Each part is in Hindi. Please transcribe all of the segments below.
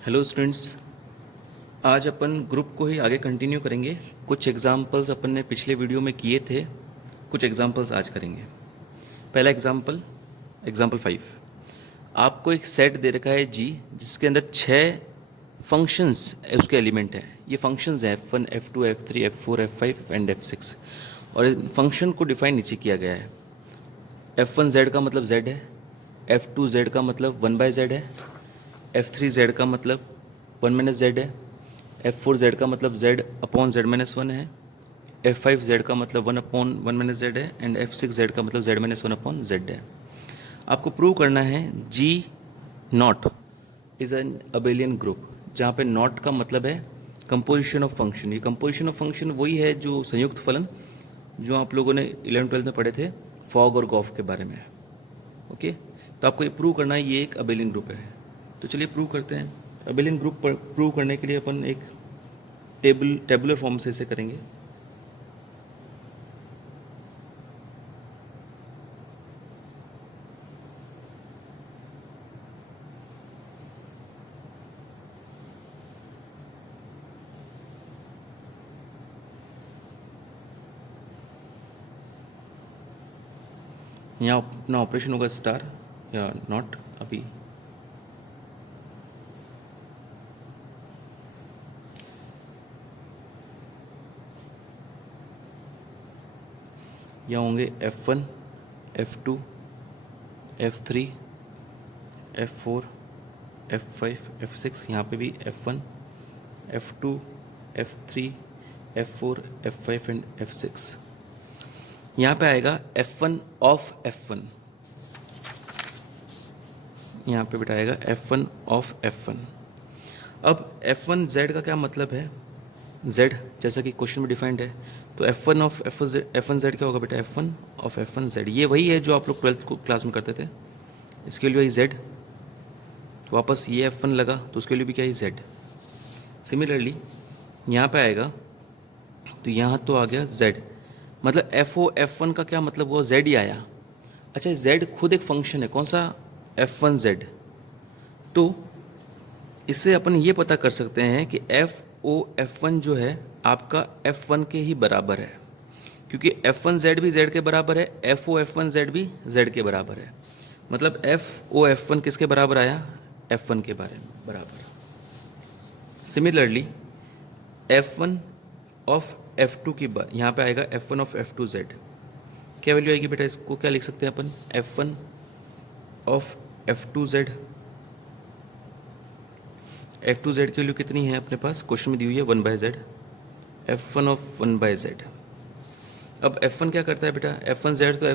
Hello students. आज अपन ग्रुप को ही आगे कंटिन्यू करेंगे। कुछ एग्जाम्पल्स अपन ने पिछले वीडियो में किए थे, कुछ एग्जाम्पल्स आज करेंगे। पहला एग्जाम्पल, एग्जाम्पल 5। आपको एक सेट दे रखा है जी, जिसके अंदर 6 फंक्शंस उसके एलिमेंट हैं। ये फंक्शंस हैं F1, F2, F3, F4, F5 and F6। और फंक्शन को डिफाइन नीचे किया गया है। F1 Z का मतलब Z है, F2 Z का मतलब 1/Z है, F3 Z का मतलब 1 - Z है, F4 Z का मतलब Z अपॉन Z - 1 है, F5 Z का मतलब 1 अपॉन 1 - Z है एंड F6 Z का मतलब Z - 1 अपॉन Z है। आपको प्रूव करना है G not is an abelian group, जहाँ पे नॉट का मतलब है कंपोजिशन ऑफ फंक्शन। ये कंपोजिशन ऑफ फंक्शन वही है जो संयुक्त फलन, जो आप लोगों ने 11th-12th में पढ़े थे फॉग और गॉफ के बारे में। ओके, तो आपको ये प्रूव करना है ये एक अबेलियन ग्रुप है। तो चलिए प्रूव करते हैं। अबेलियन ग्रुप पर प्रूव करने के लिए अपन एक टेबुलर फॉर्म से इसे करेंगे। यहाँ अपना ऑपरेशन होगा स्टार या नॉट। अभी यहाँ होंगे F1, F2, F3, F4, F5, F6। यहाँ पे भी F1, F2, F3, F4, F5 and F6। यहाँ पे आएगा F1 ऑफ F1। यहाँ पे बेटा आएगा F1 ऑफ F1। अब F1Z का क्या मतलब है? Z जैसा कि क्वेश्चन में डिफाइंड है, तो F1 ऑफ F1Z क्या होगा बेटा? F1 of F1Z। ये वही है जो आप लोग 12th को क्लास में करते थे। इसके लिए वही Z, तो वापस ये F1 लगा तो उसके लिए भी क्या है Z। सिमिलरली यहाँ पे आएगा तो यहाँ तो आ गया Z, मतलब FO F1 का क्या मतलब हुआ? Z ही आया। अच्छा, Z खुद एक फंक्शन है, कौन सा? F1Z। तो इससे अपन ये पता कर सकते हैं कि FO F1 जो है आपका F1 के ही बराबर है, क्योंकि F1Z भी Z के बराबर है, FO F1Z भी Z के बराबर है। मतलब FO F1 किसके बराबर आया? F1 के बराबर। सिमिलरली F1 ऑफ F2 की यहाँ पे आएगा F1 ऑफ F2Z। क्या वैल्यू आएगी बेटा? इसको क्या लिख सकते हैं अपन? F1 of F2Z। F2Z की वैल्यू कितनी है अपने पास? क्वेश्चन में दी हुई है 1/Z। F1 of 1/Z। अब F1 क्या करता है बेटा? F1Z तो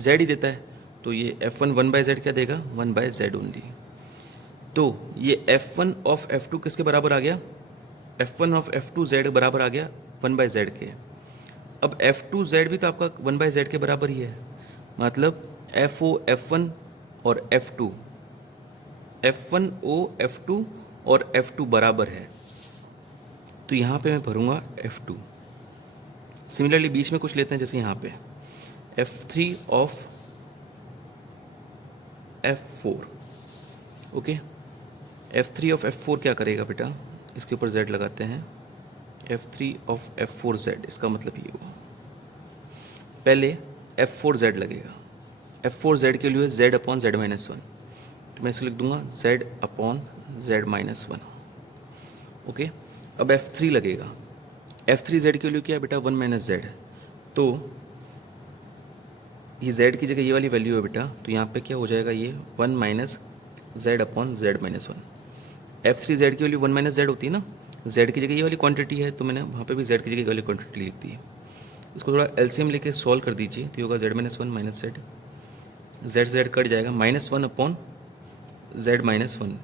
Z ही देता है, तो ये F1 1/Z क्या देगा? 1/Z only. तो ये F1 ऑफ F2 किसके बराबर आ गया? F1 ऑफ F2Z बराबर आ गया 1/Z के। अब F2Z भी तो आपका 1/Z के बराबर ही है, मतलब FO F1 और F2, F1O F2 और F2 बराबर है, तो यहाँ पे मैं भरूँगा F2। सिमिलरली बीच में कुछ लेते हैं, जैसे यहाँ पे F3 of F4। Okay, F3 of F4 क्या करेगा बेटा? इसके ऊपर Z लगाते हैं। F3 ऑफ F4Z, इसका मतलब ये हुआ, पहले F4Z लगेगा। F4Z के लिए Z अपॉन Z - 1, तो मैं इसे लिख दूंगा Z अपॉन Z - 1। ओके, अब F3 लगेगा। F3Z के लिए क्या है बेटा? 1 - Z। तो ये Z की जगह ये वाली वैल्यू है बेटा, तो यहाँ पे क्या हो जाएगा? ये 1 - Z अपॉन Z - 1। F3Z की वैल्यू 1 - Z होती है ना, Z की जगह ये वाली क्वांटिटी है, तो मैंने वहाँ पे भी Z की जगह ये वाली क्वांटिटी लिख दी है। इसको थोड़ा LCM लेके सॉल्व कर दीजिए, तो ये होगा Z - 1 - Z। Z कट जाएगा, -1 अपॉन Z - 1।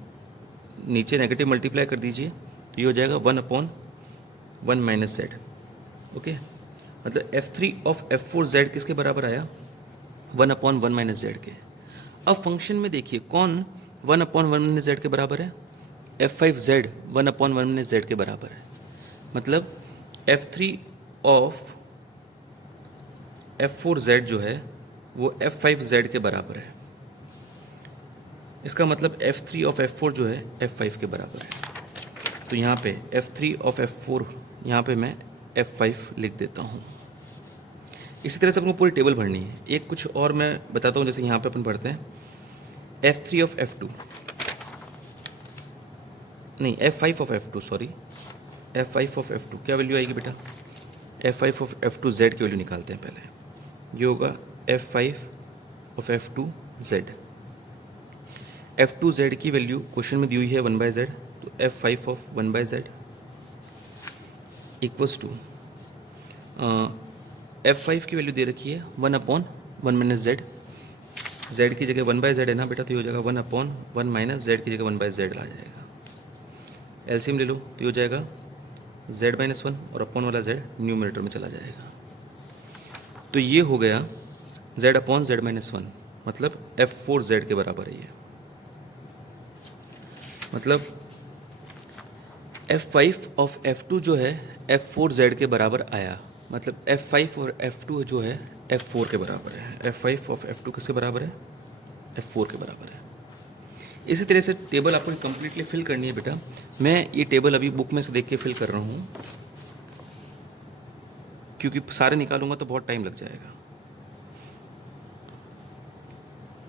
नीचे नेगेटिव मल्टीप्लाई कर दीजिए, तो ये हो जाएगा 1 अपॉन 1 - Z। ओके, मतलब F3 ऑफ F4Z किसके बराबर आया? 1 अपॉन 1 - Z के। अब फंक्शन में देखिए कौन 1 अपॉन 1 - Z के बराबर है? F5Z 1 अपॉन 1 - Z के बराबर है, मतलब F3 ऑफ F4Z जो है वो F5Z के बराबर है। इसका मतलब F3 ऑफ F4 जो है F5 के बराबर है। तो यहाँ पे F3 ऑफ F4 यहाँ पे मैं F5 लिख देता हूँ। इसी तरह से आपको पूरी टेबल भरनी है। एक कुछ और मैं बताता हूँ, जैसे यहाँ पे अपन पढ़ते हैं F3 ऑफ F2, नहीं F5 of F2, sorry F5 of F2 क्या वैल्यू आएगी बेटा? F5 ऑफ F2 Z की वैल्यू निकालते हैं पहले। ये होगा F5 of F2 Z। F2 Z की वैल्यू क्वेश्चन में दी हुई है 1/Z, तो F5 of 1/Z equals to F5 की वैल्यू दे रखी है 1/1 - Z। Z की जगह 1/Z है ना बेटा, तो ये हो जाएगा 1/1 - Z की जगह 1/Z आ जाएगा। एलसीएम ले लो तो ये हो जाएगा Z-1 और अपॉन वाला Z न्यूमरेटर में चला जाएगा। तो ये हो गया Z/Z-1, मतलब F4Z के बराबर है ये। मतलब F5 ऑफ F2 जो है F4Z के बराबर आया, मतलब F5 और F2 जो है F4 के बराबर है। F5 ऑफ F2 किसके बराबर है? F4 के बराबर है। इसी तरह से टेबल आपको कंप्लीटली फिल करनी है बेटा। मैं ये टेबल अभी बुक में से देख के फिल कर रहा हूँ, क्योंकि सारे निकालूंगा तो बहुत टाइम लग जाएगा।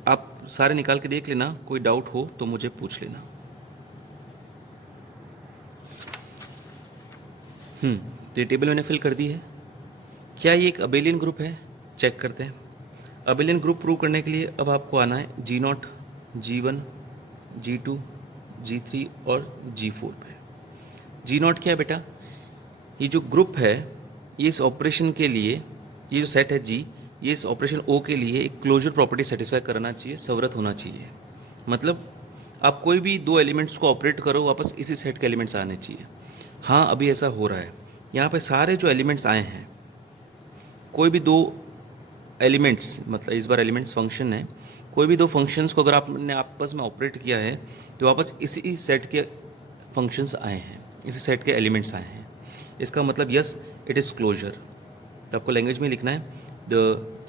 आप सारे निकाल के देख लेना, कोई डाउट हो तो मुझे पूछ लेना। तो ये टेबल मैंने फिल कर दी है। क्या ये एक अबेलियन ग्रुप है? चेक करते हैं। अबेलियन ग्रुप प्रूव करने के लिए अब आपको आना है G0, G1, G2, G3 और G4 पे। G0 क्या है बेटा? ये जो ग्रुप है, ये इस ऑपरेशन के लिए, ये जो सेट है G, ये इस ऑपरेशन O के लिए एक क्लोजर प्रॉपर्टी सेटिस्फाई करना चाहिए, सवरत होना चाहिए। मतलब आप कोई भी दो एलिमेंट्स को ऑपरेट करो, वापस इसी सेट के एलिमेंट्स आने चाहिए। हाँ, अभी ऐसा हो रहा है। यहाँ पे सारे जो एलिमेंट्स आए हैं, कोई भी दो एलिमेंट्स, मतलब इस बार एलिमेंट्स फंक्शन है, कोई भी दो फंक्शंस को अगर आपने आपस में ऑपरेट किया है तो वापस इसी सेट के फंक्शंस आए हैं, इसी सेट के एलिमेंट्स आए हैं। इसका मतलब यस इट इज़ क्लोजर। तो आपको लैंग्वेज में लिखना है द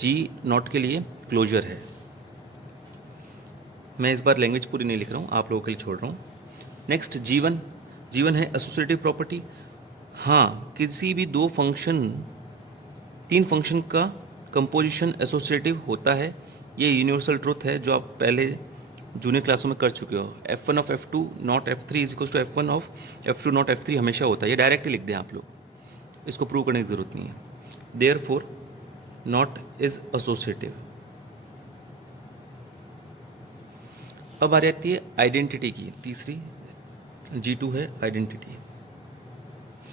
G0 के लिए क्लोजर है। मैं इस बार लैंग्वेज पूरी नहीं लिख रहा हूँ, आप लोगों के लिए छोड़ रहा हूँ। नेक्स्ट G1 है एसोसिएटिव प्रॉपर्टी। हाँ, किसी भी दो फंक्शन, तीन फंक्शन का कंपोजिशन एसोसिएटिव होता है। ये यूनिवर्सल ट्रुथ है जो आप पहले जूनियर क्लासों में कर चुके हो। F1 of F2 not F3 is equals to F1 of F2 not F3 हमेशा होता है। ये डायरेक्टली लिख दें आप लोग, इसको प्रूव करने की ज़रूरत नहीं है। Therefore not is associative. अब आ जाती है आइडेंटिटी की तीसरी, G2 है आइडेंटिटी।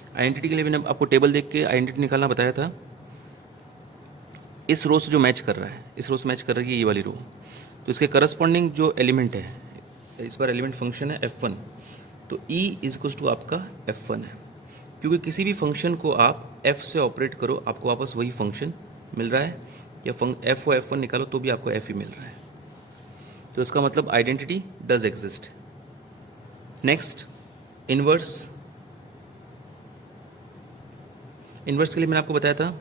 आइडेंटिटी के लिए मैंने आपको टेबल देख के आइडेंटिटी निकालना बताया था। इस रो से जो मैच कर रहा है, इस रो से मैच कर रही है ये वाली रो, तो इसके करस्पॉन्डिंग जो एलिमेंट है, इस बार एलिमेंट फंक्शन है F1, तो E इज इक्वल्स टू आपका F1 है। क्योंकि किसी भी फंक्शन को आप F से ऑपरेट करो, आपको वापस वही फंक्शन मिल रहा है, या F और F1 निकालो तो भी आपको F ही मिल रहा है। तो इसका मतलब identity does exist. Next inverse. Inverse के लिए मैंने आपको बताया था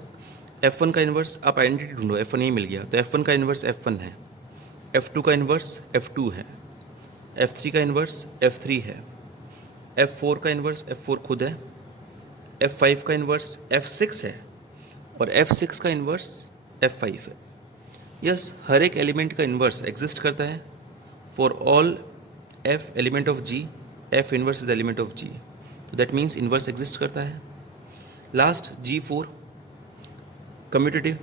F1 का इन्वर्स, आप आइडेंटिटी ढूंढो, F1 नहीं मिल गया तो F1 का इन्वर्स F1 है, F2 का इन्वर्स F2 है, F3 का इन्वर्स F3 है, F4 का इन्वर्स F4 खुद है, F5 का इन्वर्स F6 है और F6 का इन्वर्स F5 है। यस, हर एक एलिमेंट का इन्वर्स एग्जिस्ट करता है। For all F element of G, F inverse is element of G, तो दैट मीन्स इन्वर्स एग्जिस्ट करता है। Last G4 commutative.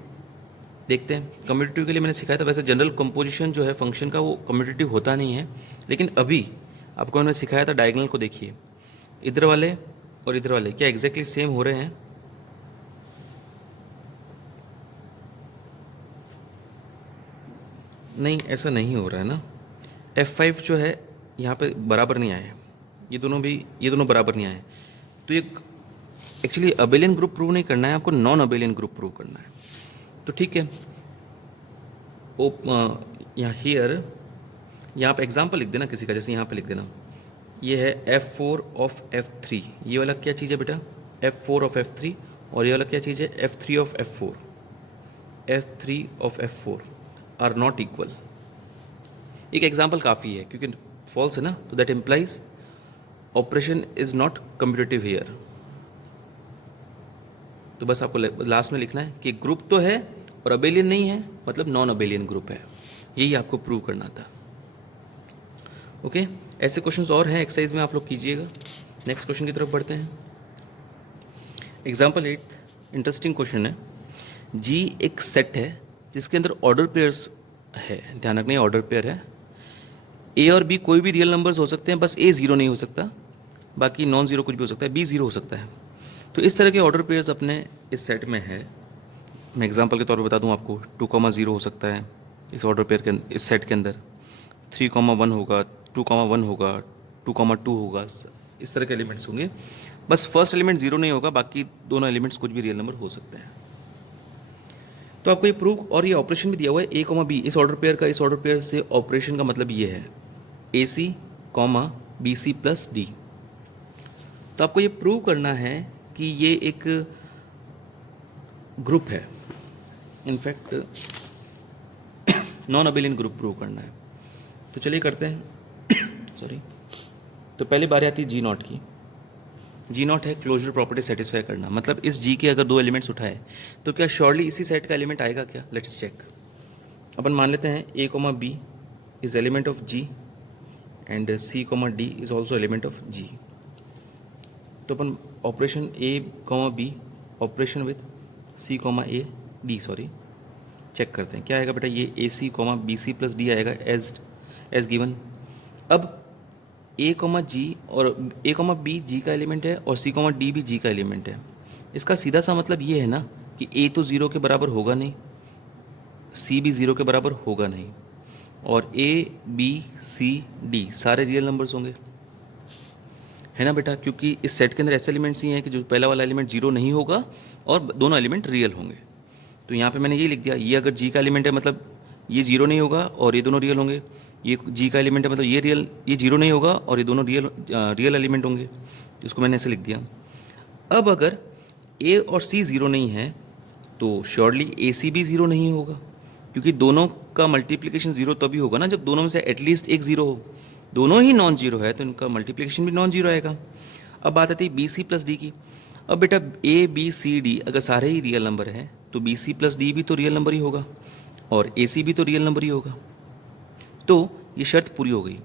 देखते हैं कम्यूटेटिव के लिए मैंने सिखाया था। वैसे जनरल कंपोजिशन जो है फंक्शन का वो कम्यूटेटिव होता नहीं है, लेकिन अभी आपको मैंने सिखाया था डायगोनल को देखिए, इधर वाले और इधर वाले क्या एग्जैक्टली सेम हो रहे हैं? नहीं, ऐसा नहीं हो रहा है ना। F5 जो है यहाँ पे बराबर नहीं आए, ये दोनों बराबर नहीं आए। तो ये एक्चुअली अबेलियन ग्रुप प्रूव नहीं करना है, आपको नॉन अबेलियन ग्रुप प्रूव करना है। तो ठीक है, यहाँ हियर, यहाँ पे एग्जाम्पल लिख देना किसी का, जैसे यहाँ पे लिख देना ये है F4 ऑफ F3। ये वाला क्या चीज़ है बेटा? F4 of F3। और ये वाला क्या चीज़ है? F3 of F4। F3 of F4 are not equal. एक एग्जाम्पल काफ़ी है, क्योंकि फॉल्स है ना, तो that implies operation is not commutative here. तो बस आपको लास्ट में लिखना है कि ग्रुप तो है और अबेलियन नहीं है, मतलब नॉन अबेलियन ग्रुप है, यही आपको प्रूव करना था। ओके, ऐसे क्वेश्चंस और हैं एक्सरसाइज में, आप लोग कीजिएगा। नेक्स्ट क्वेश्चन की तरफ बढ़ते हैं। एग्जाम्पल 8, इंटरेस्टिंग क्वेश्चन है। जी एक सेट है जिसके अंदर ऑर्डर पेयर्स है, ध्यान रखना ऑर्डर पेयर है। ए और बी कोई भी रियल नंबर्स हो सकते हैं, बस ए ज़ीरो नहीं हो सकता, बाकी नॉन ज़ीरो कुछ भी हो सकता है, बी ज़ीरो हो सकता है। तो इस तरह के ऑर्डर पेयर्स अपने इस सेट में है। मैं एग्जांपल के तौर पे बता दूं आपको, 2,0 हो सकता है इस ऑर्डर पेयर के इस सेट के अंदर, 3,1 होगा, 2,1 होगा, 2,2 होगा, इस तरह के एलिमेंट्स होंगे। बस फर्स्ट एलिमेंट ज़ीरो नहीं होगा, बाकी दोनों एलिमेंट्स कुछ भी रियल नंबर हो सकते हैं। तो आपको ये प्रूफ और ये ऑपरेशन भी दिया हुआ है, ए कॉमा बी, इस ऑर्डर पेयर का इस ऑर्डर पेयर से ऑपरेशन का मतलब ये है, a c comma b C plus d. तो आपको ये प्रूव करना है कि ये एक ग्रुप है, in fact non abelian group prove करना है। तो चलिए करते हैं सॉरी। तो पहली बारी आती है जी नॉट की। जी नॉट है क्लोजर प्रॉपर्टी सेटिस्फाई करना, मतलब इस जी के अगर दो एलिमेंट्स उठाए तो क्या श्योरली इसी सेट का एलिमेंट आएगा क्या? Let's check. अपन मान लेते हैं a comma b is element of g and c comma d is also element of g. तो अपन operation a comma b operation with c comma a d check करते हैं क्या आएगा बेटा। ये a c comma b C plus d आएगा एज गिवन। अब ए कॉमा जी और ए कॉमा बी जी का एलिमेंट है और सी कॉमा डी भी जी का एलिमेंट है। इसका सीधा सा मतलब ये है ना कि ए तो ज़ीरो के बराबर होगा नहीं, सी भी ज़ीरो के बराबर होगा नहीं, और ए बी सी डी सारे रियल नंबर्स होंगे, है ना बेटा। क्योंकि इस सेट के अंदर ऐसे एलिमेंट्स ही हैं कि जो पहला वाला एलिमेंट जीरो नहीं होगा और दोनों एलिमेंट रियल होंगे। तो यहाँ पे मैंने ये लिख दिया, ये अगर जी का एलिमेंट है मतलब ये जीरो नहीं होगा और ये दोनों रियल होंगे। ये जी का एलिमेंट है मतलब ये जीरो नहीं होगा और ये दोनों रियल एलिमेंट होंगे। इसको मैंने ऐसे लिख दिया। अब अगर ए और सी ज़ीरो नहीं है तो श्योरली ए सी भी ज़ीरो नहीं होगा, क्योंकि दोनों का मल्टीप्लिकेशन ज़ीरो तभी होगा ना जब दोनों में से एटलीस्ट एक ज़ीरो हो। दोनों ही नॉन जीरो है तो इनका मल्टीप्लिकेशन भी नॉन जीरो आएगा। अब बात आती है बी सी प्लस डी की। अब बेटा ए बी सी डी अगर सारे ही रियल नंबर हैं तो बी सी प्लस डी भी तो रियल नंबर ही होगा और ए सी भी तो रियल नंबर ही होगा। तो ये शर्त पूरी हो गई।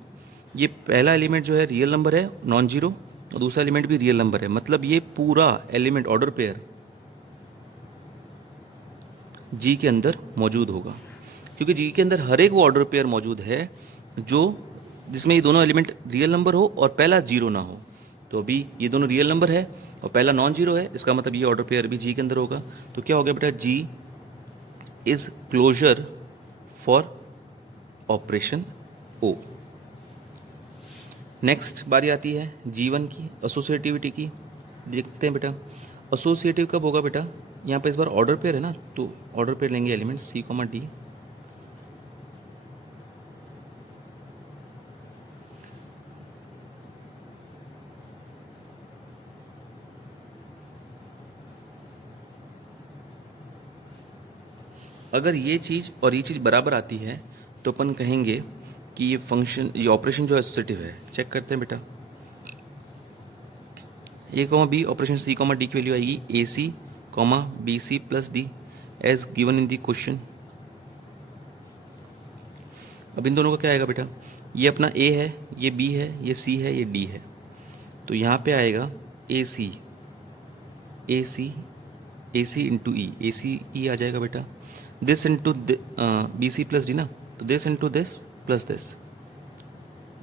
ये पहला एलिमेंट जो है रियल नंबर है नॉन जीरो और दूसरा एलिमेंट भी रियल नंबर है, मतलब ये पूरा एलिमेंट ऑर्डर पेयर जी के अंदर मौजूद होगा, क्योंकि जी के अंदर हर एक वो ऑर्डर पेयर मौजूद है जो जिसमें ये दोनों एलिमेंट रियल नंबर हो और पहला जीरो ना हो। तो अभी ये दोनों रियल नंबर है और पहला नॉन जीरो है, इसका मतलब ये ऑर्डर पेयर भी जी के अंदर होगा। तो क्या हो गया बेटा, g is closure for operation o. Next बारी आती है G1 की, एसोसिएटिविटी की। देखते हैं बेटा एसोसिएटिव कब होगा बेटा, यहाँ पे इस बार ऑर्डर पेयर है ना, तो ऑर्डर पेयर लेंगे एलिमेंट सी कॉमा डी। अगर ये चीज़ और ये चीज़ बराबर आती है तो अपन कहेंगे कि ये फंक्शन, ये ऑपरेशन जो एसोसिएटिव है। चेक करते हैं बेटा, a comma b operation C comma d की वैल्यू आएगी a c comma b C plus d as given in the question. अब इन दोनों का क्या आएगा बेटा, ये अपना ए है, ये बी है, ये सी है, ये डी है। तो यहाँ पे आएगा ए सी इंटू ई, ए सी ई आ जाएगा बेटा। This into B C plus D ना, तो this into this plus this,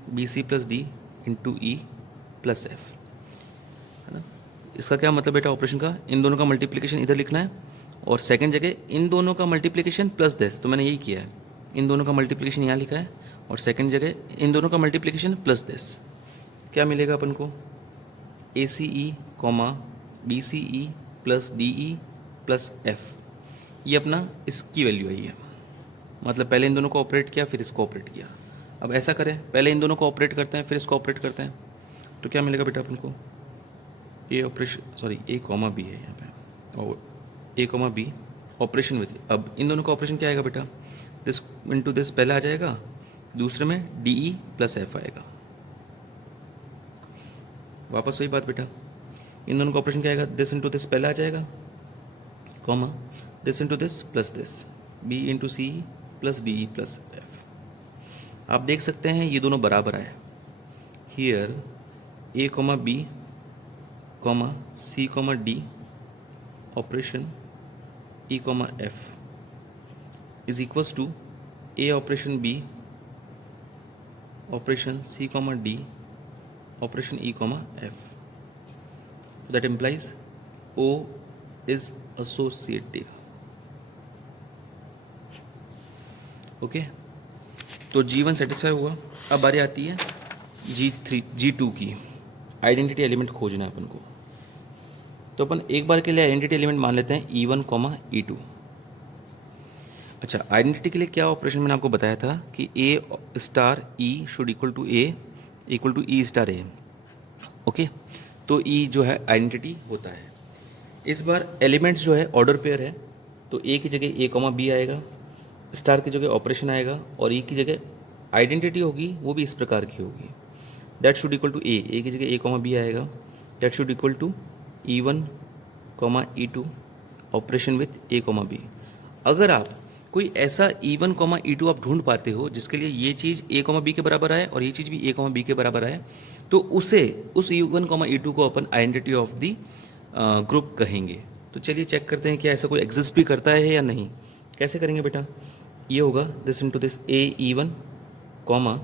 B C plus D into E plus F, है ना। इसका क्या मतलब बेटा ऑपरेशन का, इन दोनों का मल्टीप्लिकेशन इधर लिखना है और सेकंड जगह इन दोनों का मल्टीप्लिकेशन प्लस दिस, तो मैंने यही किया है, इन दोनों का मल्टीप्लिकेशन यहाँ लिखा है और सेकंड जगह इन दोनों का मल्टीप्लिकेशन प्लस दिस। क्या मिलेगा अपन को, a c e comma b c e plus D E plus f. ये अपना इसकी वैल्यू आई है, मतलब पहले इन दोनों को ऑपरेट किया फिर इसको ऑपरेट किया। अब ऐसा करें, पहले इन दोनों को ऑपरेट करते हैं फिर इसको ऑपरेट करते हैं, तो क्या मिलेगा बेटा अपन को, ए ऑपरेशन सॉरी ए कॉमा बी है यहाँ पे, और ए कॉमा बी ऑपरेशन विद, अब इन दोनों का ऑपरेशन क्या आएगा बेटा, दिस इंटू दिस पहले आ जाएगा, दूसरे में डी ई प्लस एफ आएगा। वापस वही बात बेटा, इन दोनों का ऑपरेशन क्या आएगा, दिस इंटू दिस पहले आ जाएगा, comma this into this plus this, B into C plus D E plus F. आप देख सकते हैं ये दोनों बराबर आए। Here A comma B comma C comma D operation E comma F is equals to A operation B operation C comma D operation E comma F. That implies O is associative. Okay, तो G1 सेटिस्फाई हुआ। अब बारी आती है G2 की, आइडेंटिटी एलिमेंट खोजना है अपन को। तो अपन एक बार के लिए आइडेंटिटी एलिमेंट मान लेते हैं E1 कॉमा E2। अच्छा, आइडेंटिटी के लिए क्या ऑपरेशन मैंने आपको बताया था कि A star E should equal to A equal to E star A। Okay, तो E जो है आइडेंटिटी होता है। इस बार एलिमेंट्स जो है ऑर्डर पेयर है, तो A की जगह A कॉमा B आएगा, स्टार की जगह ऑपरेशन आएगा, और E की जगह आइडेंटिटी होगी, वो भी इस प्रकार की होगी। That should equal to A की जगह A कॉमा B आएगा, that should equal to E1 comma E2 operation with A comma B। अगर आप कोई ऐसा E1 कॉमा E2 आप ढूंढ पाते हो जिसके लिए ये चीज़ A कॉमा B के बराबर आए और ये चीज़ भी A कॉमा B के बराबर आए, तो उस E1 कॉमा E2 को अपन आइडेंटिटी ऑफ द ग्रुप कहेंगे। तो चलिए चेक करते हैं क्या ऐसा कोई एग्जिस्ट भी करता है या नहीं। कैसे करेंगे बेटा, ये होगा this into this A E1 comma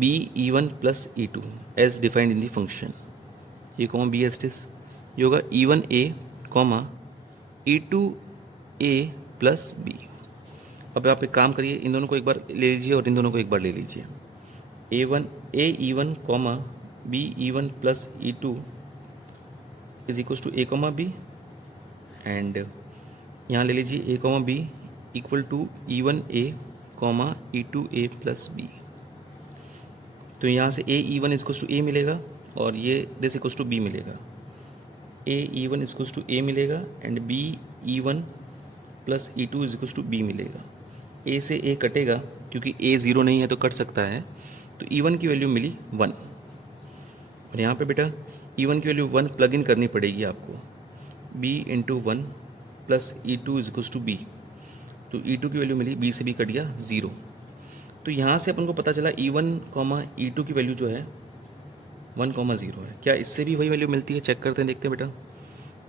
B E1 plus E2 as defined in the function, A comma B as this. ये होगा E1A comma E2A plus B। अब आप एक काम करिए, इन दोनों को एक बार ले लीजिए और इन दोनों को एक बार ले लीजिए। A E1 comma B E1 plus E2 is equal to A comma B, and यहाँ ले लीजिए A comma B equal to E1A comma E2A plus B। तो यहाँ से A E1 equal to A मिलेगा और ये दिस इक्वल टू B मिलेगा। A E1 equal to A मिलेगा and B E1 plus E2 is equal to B मिलेगा। A से A कटेगा क्योंकि A ज़ीरो नहीं है तो कट सकता है, तो E1 की वैल्यू मिली 1। और यहाँ पे बेटा E1 की वैल्यू 1 प्लग इन करनी पड़ेगी आपको, B into 1 plus E2 is equal to B। तो E2 की वैल्यू मिली, B से B कट गया 0। तो यहाँ से अपन को पता चला E1 कॉमा E2 की वैल्यू जो है 1 कॉमा 0 है। क्या इससे भी वही वैल्यू मिलती है, चेक करते हैं, देखते हैं बेटा।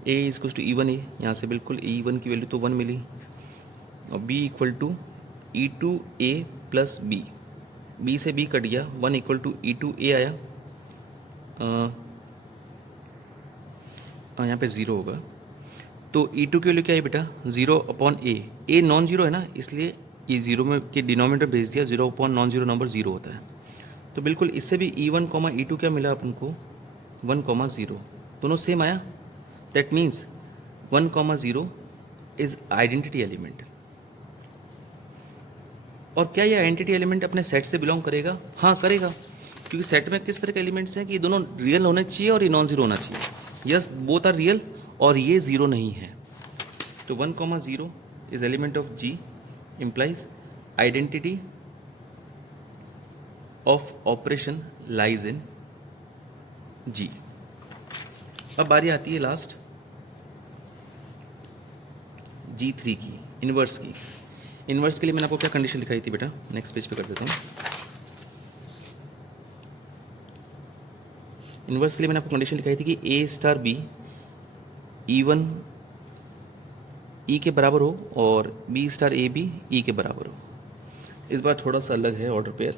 A is equal to E1A, यहाँ से बिल्कुल E1 की वैल्यू तो 1 मिली, और B equal to E2A plus B, B से B कट गया, 1 इक्वल टू E2A आया, यहाँ पे 0 होगा। तो E2 की वैल्यू क्या है बेटा, 0 अपॉन A नॉन जीरो है ना, इसलिए ये 0 में के डिनोमिनेटर भेज दिया, 0 अपॉन नॉन जीरो नंबर 0 होता है। तो बिल्कुल इससे भी E1 कॉमा E2 क्या मिला अपन को, 1 कॉमा 0, दोनों सेम आया। That means 1 comma 0 is identity element. और क्या ये आइडेंटिटी एलिमेंट अपने सेट से बिलोंग करेगा? हाँ करेगा, क्योंकि सेट में किस तरह के एलिमेंट्स हैं कि ये दोनों रियल होने चाहिए और ये नॉन जीरो होना चाहिए। यस, बोथ आर रियल और ये ज़ीरो नहीं है। तो 1 comma 0 is element of G implies identity of operation lies in G। अब बारी आती है लास्ट G3 की, इन्वर्स की। इन्वर्स के लिए मैंने आपको क्या कंडीशन लिखाई थी बेटा, नेक्स्ट पेज पे कर देता हूँ। इन्वर्स के लिए मैंने आपको कंडीशन लिखाई थी कि A star B E1 E के बराबर हो और B स्टार A भी E के बराबर हो। इस बार थोड़ा सा अलग है ऑर्डर पेयर।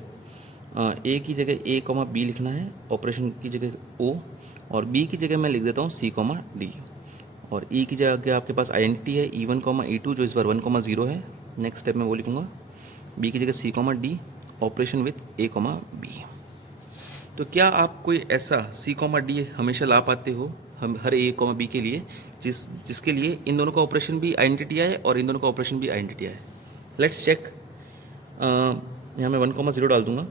A की जगह A कॉमा B लिखना है, ऑपरेशन की जगह O, और B की जगह मैं लिख देता हूँ C कॉमा D, और E की जगह आपके पास आइडेंटिटी है E1 कॉमा E2 जो इस बार 1 कॉमा 0 है। नेक्स्ट स्टेप में वो लिखूँगा, B की जगह C comma D operation with A comma B। तो क्या आप कोई ऐसा C कॉमा D हमेशा ला पाते हो हम हर A कॉमा B के लिए जिसके लिए इन दोनों का ऑपरेशन भी आइडेंटिटी आए और इन दोनों का ऑपरेशन भी आइडेंटिटी आए? Let's check. यहाँ मैं 1 कॉमा 0 डाल दूंगा,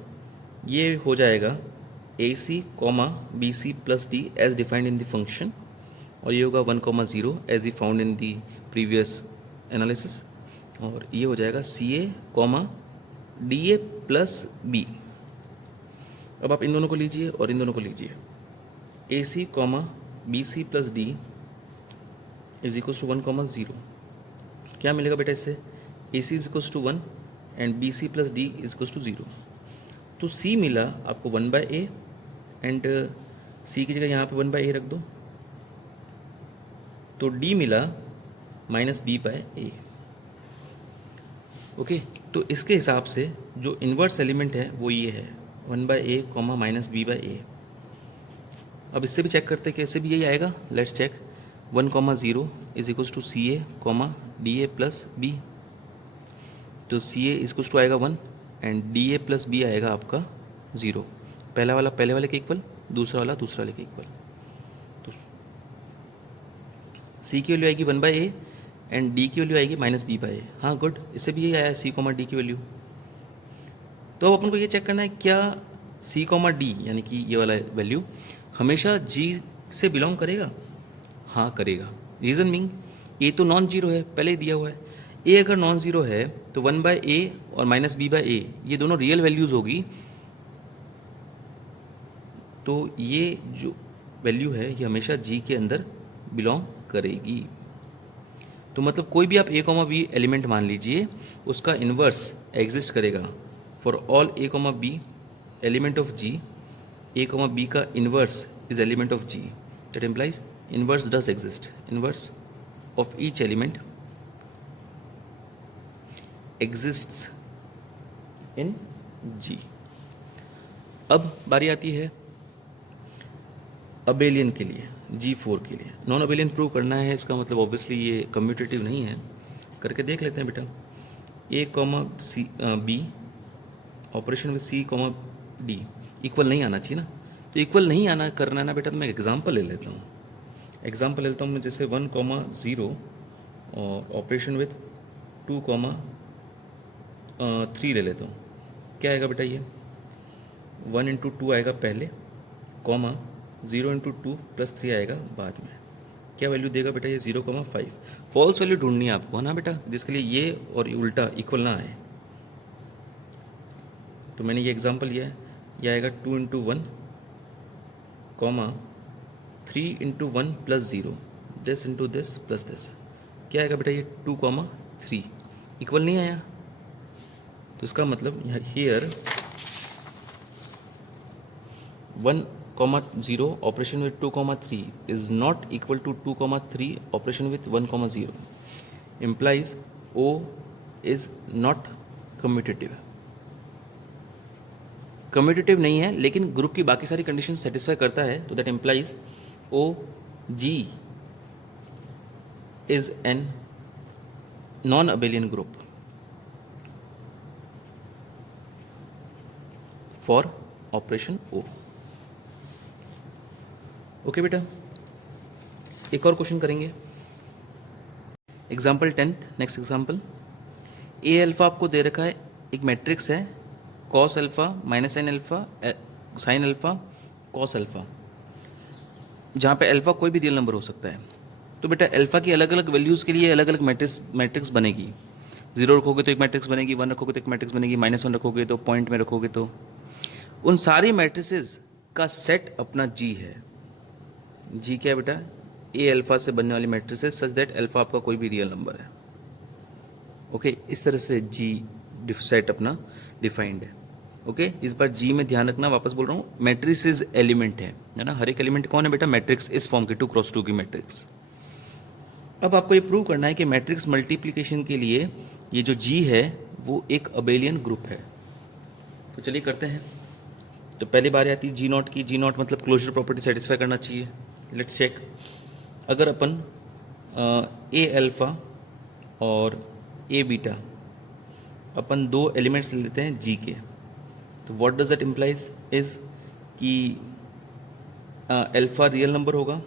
ये हो जाएगा AC comma BC plus D as defined in the function, और ये होगा 1 comma 0 as we found in the previous analysis, और ये हो जाएगा CA comma D A plus B. अब आप इन दोनों को लीजिए और इन दोनों को लीजिए, a c comma b C plus d is equals to 1 comma 0। क्या मिलेगा बेटा इससे, a c is equals to 1 and b C plus d is equals to 0। तो सी मिला आपको 1/a एंड सी की जगह यहाँ पे 1/a रख दो, तो डी मिला -b/a। ओके, तो इसके हिसाब से जो इन्वर्स एलिमेंट है वो ये है 1/a, -b/a। अब इससे भी चेक करते हैं कि इससे भी यही आएगा। Let's check, 1, 0 is equals to C A comma D A plus B. तो सी ए इज टू आएगा 1 and D A plus B आएगा आपका 0। पहला वाला पहले वाले के इक्वल, दूसरा वाला दूसरा वाले के इक्वल। तो सी की वैल्यू आएगी 1/a एंड डी की वैल्यू आएगी -b/a। हाँ गुड, इससे भी यही आया सी कॉमा डी की वैल्यू। तो अब अपन को ये चेक करना है क्या सी कॉमा डी यानी कि ये वाला वैल्यू हमेशा जी से बिलोंग करेगा। हाँ करेगा। रीज़न मीन ए तो नॉन जीरो है, पहले ही दिया हुआ है। ए अगर नॉन जीरो है तो 1/a और -b/a ये दोनों रियल वैल्यूज़ होगी, तो ये जो वैल्यू है ये हमेशा जी के अंदर बिलोंग करेगी। तो मतलब कोई भी आप a, b एलिमेंट मान लीजिए, उसका इन्वर्स एग्जिस्ट करेगा for all a, b element of g। a, b का inverse is element of g, that implies inverse does exist. Inverse of each element exists in g। अब बारी आती है अबेलियन के लिए, G4 के लिए। नॉन अबेलियन प्रूव करना है, इसका मतलब ऑब्वियसली ये कम्यूटेटिव नहीं है। करके देख लेते हैं बेटा। a, b operation with c, d equal नहीं आना चाहिए ना। तो इक्वल नहीं आना करना है ना बेटा, तो मैं एग्जांपल ले लेता हूँ। एग्जांपल लेता हूँ मैं, जैसे 1, 0 और ऑपरेशन विद 2, 3 ले लेता हूँ। क्या आएगा बेटा, ये 1 × 2 आएगा पहले, कॉमा 0 × 2 + 3 आएगा बाद में। क्या वैल्यू देगा बेटा ये 0,5। फॉल्स वैल्यू ढूंढनी है आपको, है ना बेटा, जिसके लिए ये और उल्टा इक्वल ना आए। तो मैंने ये एग्जांपल लिया है, ये आएगा 2 × 1, 3 × 1 + 0, दिस × दिस + दिस। क्या आएगा बेटा ये 2, 3 इक्वल नहीं आया। तो इसका मतलब here 1, 0 operation with 2, 3 is not equal to 2, 3 operation with 1, 0 implies O is not commutative। Commutative नहीं है लेकिन ग्रुप की बाकी सारी कंडीशन सेटिस्फाई करता है, तो that implies o g is an non abelian group for operation o. Okay बेटा, एक और क्वेश्चन करेंगे। Example 10th, next example. A alpha आपको दे रखा है, एक मैट्रिक्स है, cos alpha minus sine alpha sine alpha cos alpha, जहाँ पे अल्फा कोई भी रियल नंबर हो सकता है। तो बेटा अल्फा की अलग अलग वैल्यूज़ के लिए अलग अलग मैट्रिक्स बनेगी। 0 रखोगे तो एक मैट्रिक्स बनेगी, 1 रखोगे तो एक मैट्रिक्स बनेगी, -1 रखोगे तो पॉइंट में रखोगे तो। उन सारी मैट्रिसेस का सेट अपना जी है। जी क्या है बेटा, ए अल्फा से बनने वाली मैट्रिसेस सच दैट अल्फा आपका कोई भी रियल नंबर है। ओके, इस तरह से जी सेट अपना डिफाइंड है। ओके, इस बार जी में ध्यान रखना, वापस बोल रहा हूँ, मैट्रिसेस एलिमेंट है ना। हर एक एलिमेंट कौन है बेटा, मैट्रिक्स इस फॉर्म की 2x2 की मैट्रिक्स। अब आपको ये प्रूव करना है कि मैट्रिक्स मल्टीप्लिकेशन के लिए ये जो जी है वो एक अबेलियन ग्रुप है। तो चलिए करते हैं। तो पहली बार आती है G0 की। G0 मतलब क्लोजर प्रॉपर्टी सेटिस्फाई करना चाहिए। Let's check. अगर अपन ए अल्फा और ए बीटा अपन दो एलिमेंट्स लेते हैं जी के, तो what does that implies is कि अल्फा रियल नंबर होगा,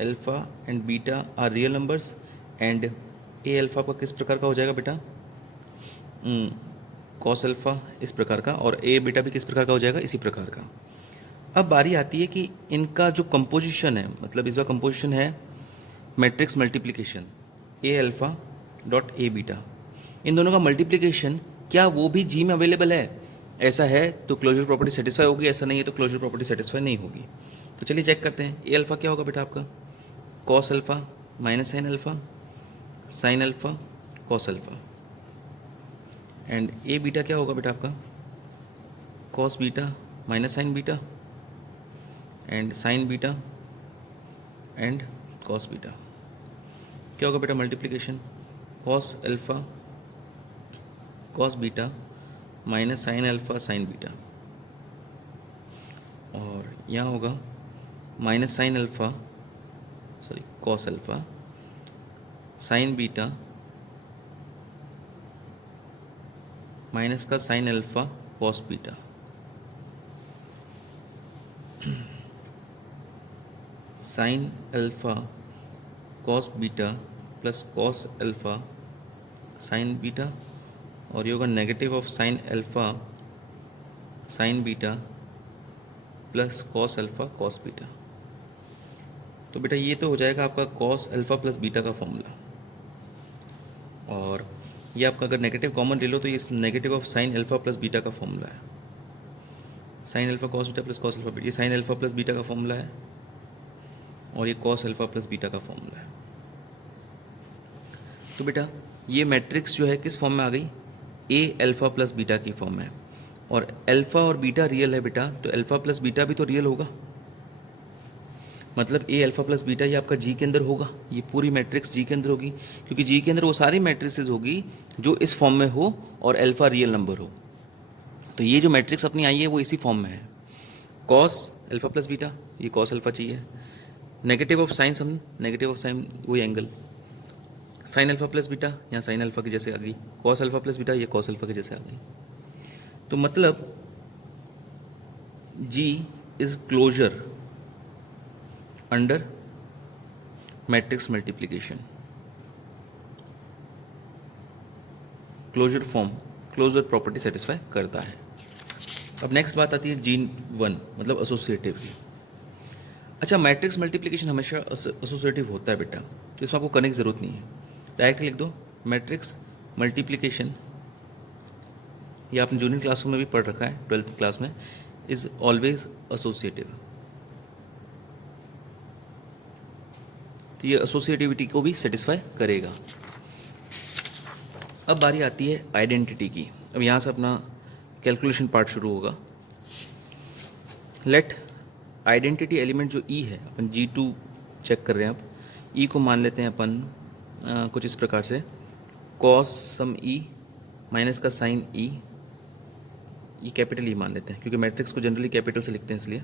alpha and beta are real numbers, and A alpha का किस प्रकार का हो जाएगा बेटा, कॉस अल्फा इस प्रकार का, और ए बीटा भी किस प्रकार का हो जाएगा, इसी प्रकार का। अब बारी आती है कि इनका जो कंपोजिशन है, मतलब इस बार कंपोजिशन है matrix multiplication, a alpha dot a beta. इन दोनों का मल्टीप्लिकेशन क्या वो भी जी में अवेलेबल है? ऐसा है तो क्लोजर प्रॉपर्टी सेटिस्फाई होगी, ऐसा नहीं है तो क्लोजर प्रॉपर्टी सेटिस्फाई नहीं होगी। तो चलिए चेक करते हैं। ए अल्फ़ा क्या होगा बेटा आपका? Cos alpha minus sine alpha, sine alpha cos alpha. And a beta क्या होगा बेटा आपका? Cos beta minus sine beta and sine beta and cos beta. क्या होगा बेटा multiplication? Cos alpha cos beta minus sine alpha sine beta, और यहाँ होगा minus sine alpha sorry cos alpha sine beta minus का sine alpha cos beta. Sine alpha cos beta plus cos alpha sine beta, और ये होगा negative of sign alpha sine beta plus cos alpha cos beta. तो बेटा ये तो हो जाएगा आपका कॉस अल्फ़ा प्लस बीटा का फॉर्मूला, और ये आपका अगर नेगेटिव कॉमन ले लो तो ये negative of sign alpha plus beta का फॉर्मूला है। Sine alpha cos beta plus cos alpha beta, ये साइन अल्फ़ा प्लस बीटा का फॉर्मूला है, और ये कॉस अल्फ़ा प्लस बीटा का फॉर्मूला है। तो बेटा ये मैट्रिक्स जो है किस फॉर्म में आ गई? ए अल्फ़ा प्लस बीटा की फॉर्म में, और अल्फ़ा और बीटा रियल है बेटा, तो अल्फ़ा प्लस बीटा भी तो रियल होगा, मतलब ए अल्फ़ा प्लस बीटा ये आपका जी के अंदर होगा, ये पूरी मैट्रिक्स जी के अंदर होगी, क्योंकि जी के अंदर वो सारी मैट्रिक्सेस होगी जो इस फॉर्म में हो और अल्फ़ा रियल नंबर हो। तो ये जो मैट्रिक्स अपनी आई है वो इसी फॉर्म में है। कॉस अल्फ़ा प्लस बीटा, ये कॉस अल्फ़ा चाहिए, negative of sine sum, negative of sine वही angle, sine alpha plus beta यहाँ साइन अल्फ़ा के जैसे आ गई, कॉस अल्फ़ा प्लस बीटा ये कॉस अल्फ़ा के जैसे आ गई। तो मतलब जी is closure under matrix multiplication, closure form, closure property satisfy करता है। अब नेक्स्ट बात आती है जीन वन, मतलब एसोसिएटिव की। अच्छा, मैट्रिक्स मल्टीप्लिकेशन हमेशा एसोसिएटिव होता है बेटा, तो इसमें आपको करने की ज़रूरत नहीं है, डायरेक्ट लिख दो मैट्रिक्स मल्टीप्लिकेशन। ये आपने जूनियर क्लासरूम में भी पढ़ रखा है, 12th क्लास में, इज ऑलवेज एसोसिएटिव। तो ये एसोसिएटिविटी को भी सेटिस्फाई करेगा। अब बारी आती है आइडेंटिटी की। अब यहाँ से अपना कैलकुलेशन पार्ट शुरू होगा। लेट आइडेंटिटी एलिमेंट जो ई है, अपन G2 चेक कर रहे हैं, अब ई को मान लेते हैं अपन कुछ इस प्रकार से, कॉस सम ई माइनस का साइन ई, ये कैपिटल ई मान लेते हैं क्योंकि मैट्रिक्स को जनरली कैपिटल से लिखते हैं इसलिए,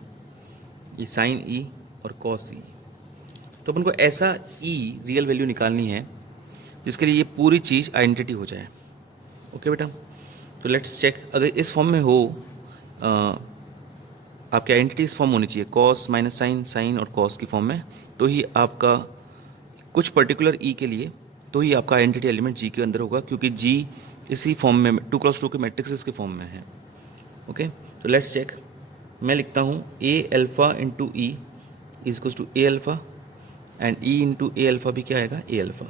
ये साइन ई और कॉस ई। तो अपन को ऐसा ई रियल वैल्यू निकालनी है जिसके लिए ये पूरी चीज़ आइडेंटिटी हो जाए। ओके बेटा, तो लेट्स चेक। अगर इस फॉर्म में हो आपकी आइडेंटिटी इस फॉर्म होनी चाहिए, कॉस माइनस साइन, साइन और कॉस की फॉर्म में, तो ही आपका कुछ पर्टिकुलर ई के लिए तो ही आपका आइडेंटिटी एलिमेंट जी के अंदर होगा, क्योंकि जी इसी फॉर्म में 2x2 के मैट्रिक्स के फॉर्म में है। ओके, तो लेट्स चेक। मैं लिखता हूँ A alpha into E is equals to A alpha, and E into A alpha भी क्या आएगा? A alpha.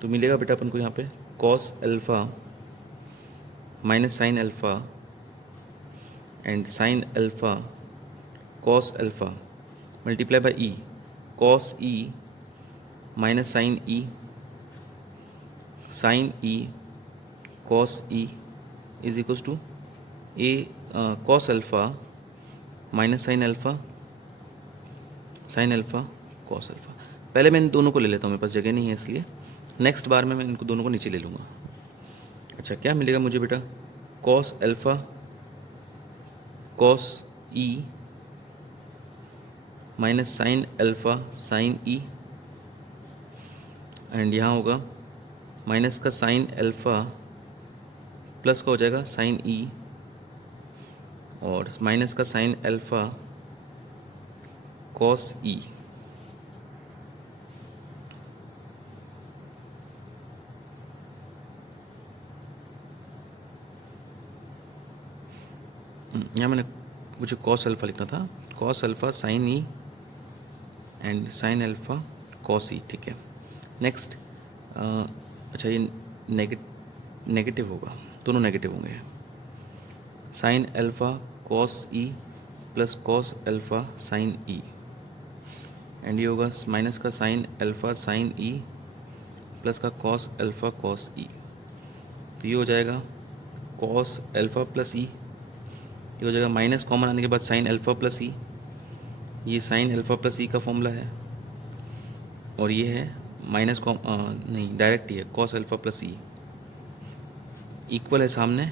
तो मिलेगा बेटा अपन को यहाँ पे cos alpha minus sine alpha and sine alpha cos alpha multiply by E, cos E minus sine E sine E cos E is equals to A cos alpha minus sine alpha sine alpha cos alpha. पहले मैं इन दोनों को ले लेता हूँ, मेरे पास जगह नहीं है इसलिए नेक्स्ट बार में मैं इनको दोनों को नीचे ले लूँगा। अच्छा, क्या मिलेगा मुझे बेटा? Cos alpha cos E minus sine alpha sign E, and यहाँ होगा माइनस का साइन अल्फ़ा प्लस का हो जाएगा साइन ई, और माइनस का साइन अल्फ़ा कॉस ई। यहाँ मैंने मुझे कॉस अल्फ़ा लिखना था, cos alpha sign E and sine alpha cos ई। ठीक है, नेक्स्ट। अच्छा, ये नेगेटिव होगा। दोनों नेगेटिव होंगे। Sign alpha cos E plus cos alpha sign E, and ये होगा माइनस का sine alpha sign E plus का कॉस अल्फ़ा कॉस ई। तो ये हो जाएगा कॉस अल्फ़ा प्लस ई, ये हो जाएगा माइनस कॉमन आने के बाद साइन अल्फ़ा प्लस ई, ये साइन अल्फ़ा प्लस ई का फॉर्मूला है, और ये है माइनस नहीं डायरेक्ट ही है कॉस अल्फ़ा प्लस ई, इक्वल है सामने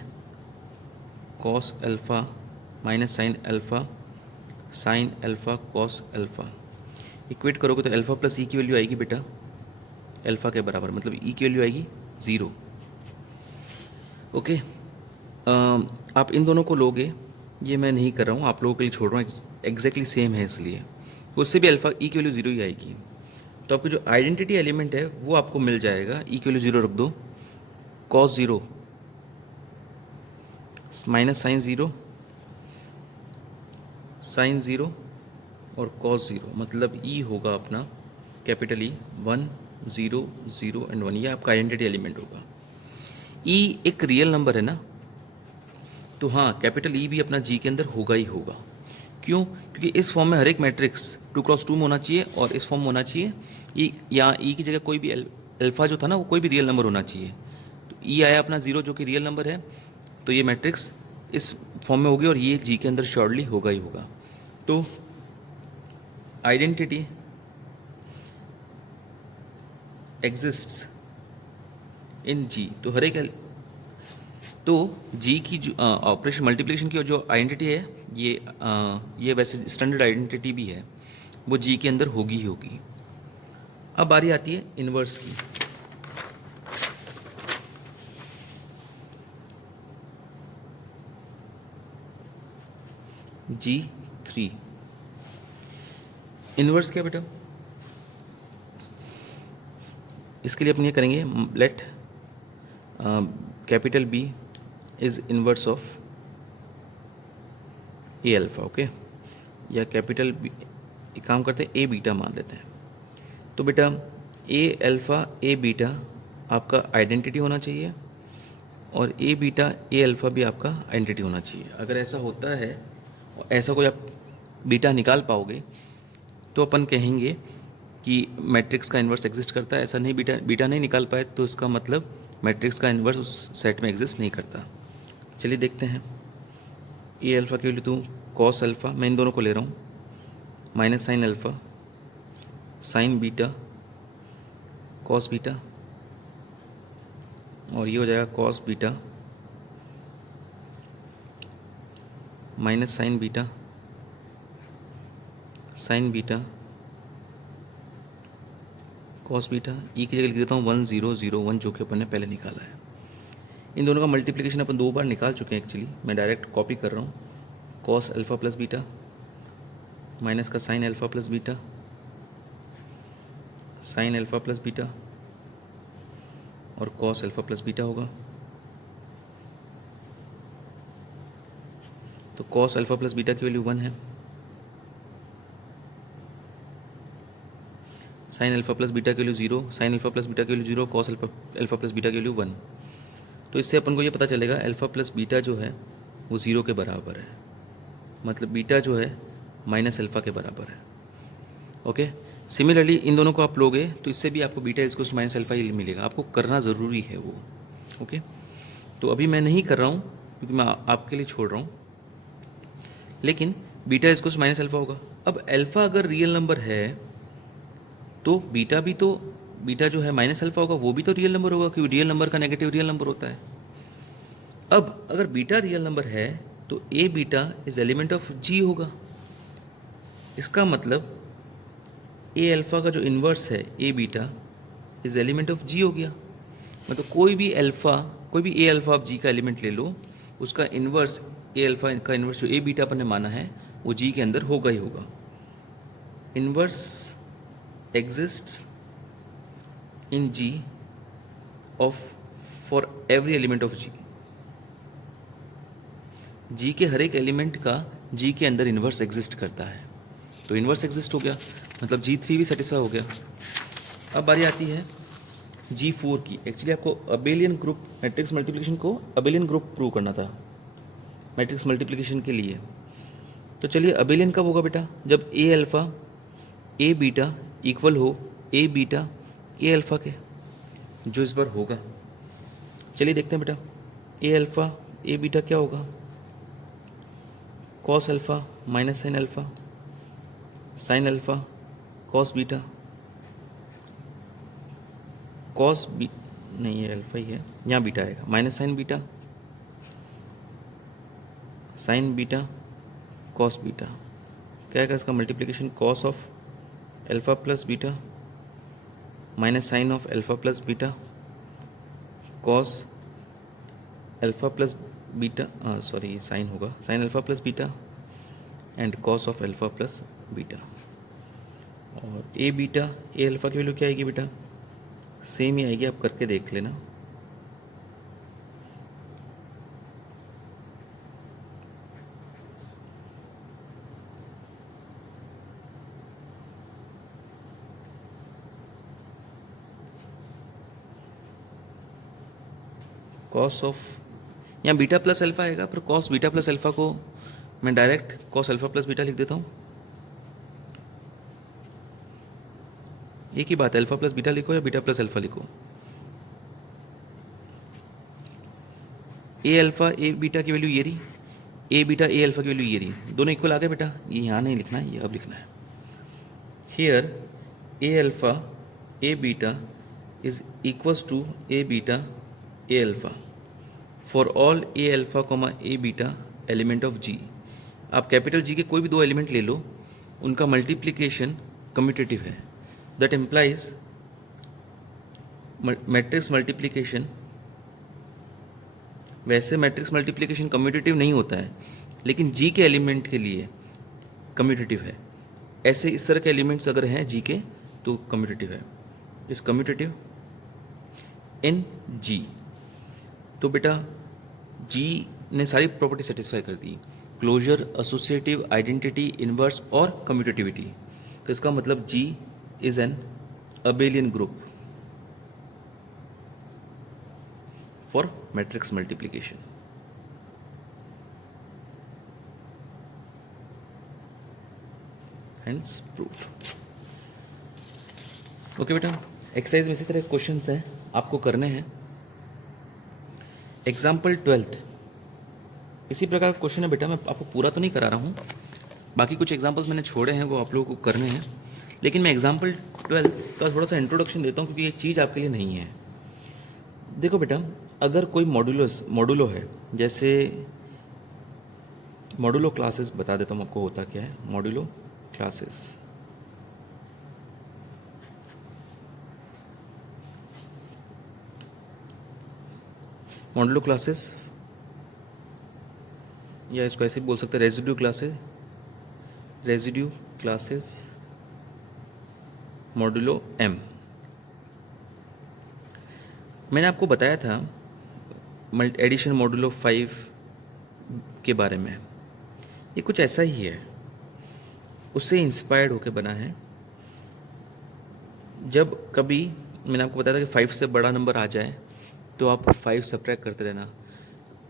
cos alpha minus sine alpha cos alpha. Equate करोगे तो अल्फ़ा प्लस ई की वैल्यू आएगी बेटा अल्फ़ा के बराबर, मतलब ई की वैल्यू आएगी 0। ओके, आप इन दोनों को लोगे, ये मैं नहीं कर रहा हूँ, आप लोगों के लिए छोड़ रहा हूँ, एग्जैक्टली सेम है इसलिए, तो उससे भी अल्फ़ा ई की वैल्यू 0 ही आएगी। तो आपकी जो आइडेंटिटी एलिमेंट है वो आपको मिल जाएगा, ई की वैल्यू 0 रख दो, कॉस 0 माइनस साइन 0 और कॉस 0, मतलब ई होगा अपना कैपिटल ई 1 0 0 एंड 1, ये आपका आइडेंटिटी एलिमेंट होगा। ई एक रियल नंबर है ना, तो हाँ कैपिटल ई भी अपना जी के अंदर होगा ही होगा। क्यों? क्योंकि इस फॉर्म में हर एक मैट्रिक्स 2x2 में होना चाहिए, और इस फॉर्म में होना चाहिए ई, या ई की जगह कोई भी अल्फ़ा जो था ना वो कोई भी रियल नंबर होना चाहिए। तो ई आया अपना 0 जो कि रियल नंबर है, तो ये मैट्रिक्स इस फॉर्म में होगी और ये जी के अंदर श्योरली होगा ही होगा। तो आइडेंटिटी एग्जिस्ट्स इन जी, तो हर एक तो जी की जो ऑपरेशन मल्टीप्लिकेशन की जो आइडेंटिटी है, ये वैसे स्टैंडर्ड आइडेंटिटी भी है, वो जी के अंदर होगी ही होगी। अब बारी आती है इनवर्स की। G3 इनवर्स क्या बेटा? इसके लिए अपन ये करेंगे, let capital B is inverse of A alpha, okay, या कैपिटल B, एक काम करते हैं ए बीटा मान लेते हैं। तो बेटा ए अल्फ़ा ए बीटा आपका आइडेंटिटी होना चाहिए, और ए बीटा ए अल्फ़ा भी आपका आइडेंटिटी होना चाहिए। अगर ऐसा होता है, ऐसा कोई आप बीटा निकाल पाओगे, तो अपन कहेंगे कि मैट्रिक्स का इन्वर्स एग्जिस्ट करता है। ऐसा नहीं, बीटा नहीं निकाल पाए तो इसका मतलब मैट्रिक्स का इन्वर्स उस सेट में एग्जिस्ट नहीं करता। चलिए देखते हैं। ए अल्फ़ा की वैल्यू तो कॉस अल्फ़ा, मैं इन दोनों को ले रहा हूँ, minus sine alpha sine beta cos beta, और ये हो जाएगा cos beta minus sine beta sine beta cos beta. E की जगह लिख देता हूँ 1 0 0 1, जो कि अपन ने पहले निकाला है। इन दोनों का मल्टीप्लिकेशन अपन 2 बार निकाल चुके हैं एक्चुअली, मैं डायरेक्ट कॉपी कर रहा हूँ। Cos alpha plus beta minus का sine alpha plus beta sine alpha plus beta और कॉस अल्फ़ा प्लस बीटा होगा। तो कॉस अल्फ़ा प्लस बीटा की वैल्यू 1 है, साइन अल्फ़ा प्लस बीटा की value 0, sine alpha plus beta की value 0, cos alpha plus beta की वैल्यू 1। तो इससे अपन को ये पता चलेगा अल्फ़ा प्लस बीटा जो है वो 0 के बराबर है, मतलब बीटा जो है माइनस अल्फ़ा के बराबर है। ओके, सिमिलरली इन दोनों को आप लोगे तो इससे भी आपको beta equals to minus alpha ही मिलेगा। आपको करना ज़रूरी है वो। ओके, तो अभी मैं नहीं कर रहा हूँ क्योंकि मैं आपके लिए छोड़ रहा हूँ, लेकिन beta equals to minus alpha होगा। अब अल्फ़ा अगर रियल नंबर है तो बीटा जो है माइनस अल्फ़ा होगा, वो भी तो रियल नंबर होगा, क्योंकि रियल नंबर का नेगेटिव रियल नंबर होता है। अब अगर बीटा रियल नंबर है तो ए बीटा इज एलिमेंट ऑफ जी होगा। इसका मतलब ए अल्फ़ा का जो इन्वर्स है ए बीटा इज एलिमेंट ऑफ जी हो गया। मतलब कोई भी ए अल्फ़ा आप जी का एलिमेंट ले लो, उसका इन्वर्स ए अल्फ़ा का इन्वर्स जो ए बीटा अपन ने माना है वो जी के अंदर होगा ही होगा। Inverse exists in G of for every element of G। G के हर एक एलिमेंट का G के अंदर इन्वर्स एग्जिस्ट करता है, तो इन्वर्स एग्जिस्ट हो गया, मतलब G3 भी सेटिस्फाई हो गया। अब बारी आती है G4 की। एक्चुअली आपको अबेलियन ग्रुप मैट्रिक्स मल्टीप्लिकेशन को अबेलियन ग्रुप प्रूव करना था मैट्रिक्स मल्टीप्लिकेशन के लिए। तो चलिए अबेलियन कब होगा बेटा, जब ए अल्फ़ा ए बीटा इक्वल हो ए बीटा ए अल्फ़ा के, जो इस बार होगा। चलिए देखते हैं बेटा, ए अल्फ़ा ए बीटा क्या होगा, cos alpha minus sine alpha, sine alpha cos beta, cos B नहीं ये अल्फ़ा ही है, यहाँ बीटा आएगा, minus sine beta, sine beta cos beta, क्या आएगा इसका multiplication, cos of alpha plus beta minus sine of alpha plus beta, cos alpha plus beta, sorry sine होगा, sine alpha plus beta and cos of alpha plus beta. और ए बीटा ए अल्फ़ा की वैल्यू क्या आएगी बेटा, सेम ही आएगी, आप करके देख लेना। कॉस ऑफ, यहाँ बीटा प्लस अल्फ़ा आएगा, पर कॉस बीटा प्लस अल्फ़ा को मैं direct cos alpha plus beta लिख देता हूँ। एक ही बात है, अल्फ़ा प्लस बीटा लिखो या बीटा प्लस अल्फ़ा लिखो। ए अल्फ़ा ए बीटा की वैल्यू ये रही, ए बीटा ए अल्फ़ा की वैल्यू ये रही, दोनों इक्वल आ गए बेटा। ये यहाँ नहीं लिखना है, ये अब लिखना है। Here A alpha A beta is equals to A beta A alpha for all A alpha comma A beta element of G. आप कैपिटल जी के कोई भी दो एलिमेंट ले लो, उनका मल्टीप्लिकेशन कम्यूटेटिव है। दैट इम्प्लाइज मैट्रिक्स मल्टीप्लिकेशन, वैसे मैट्रिक्स मल्टीप्लिकेशन कम्यूटेटिव नहीं होता है, लेकिन जी के एलिमेंट के लिए कम्यूटेटिव है। ऐसे इस तरह के एलिमेंट्स अगर हैं जी के तो कम्यूटेटिव है, इस कम्यूटेटिव इन जी। तो बेटा जी ने सारी प्रॉपर्टी सेटिस्फाई कर दी, क्लोजर, एसोसिएटिव, आइडेंटिटी, इनवर्स और कम्यूटेटिविटी। तो इसका मतलब जी is an abelian group for matrix multiplication. Hence proved. Okay बेटा, एक्सरसाइज में इसी तरह क्वेश्चंस हैं, आपको करने हैं। एग्जाम्पल 12 इसी प्रकार का क्वेश्चन है बेटा, मैं आपको पूरा तो नहीं करा रहा हूँ, बाकी कुछ एग्जाम्पल्स मैंने छोड़े हैं वो आप लोगों को करने हैं, लेकिन मैं एग्जाम्पल 12 का थोड़ा सा इंट्रोडक्शन देता हूँ क्योंकि ये चीज़ आपके लिए नहीं है। देखो बेटा, अगर कोई मॉडुलो है, जैसे मॉडुलो क्लासेस बता देता हूँ आपको होता क्या है। मॉडुलो क्लासेस, मॉडुलो क्लासेस या इसको ऐसे भी बोल सकते हैं residue classes, residue classes modulo M. मैंने आपको बताया था एडिशन मॉडुलो 5 के बारे में, ये कुछ ऐसा ही है, उससे इंस्पायर्ड होकर बना है। जब कभी मैंने आपको बताया था कि 5 से बड़ा नंबर आ जाए तो आप 5 सब्ट्रैक्ट करते रहना,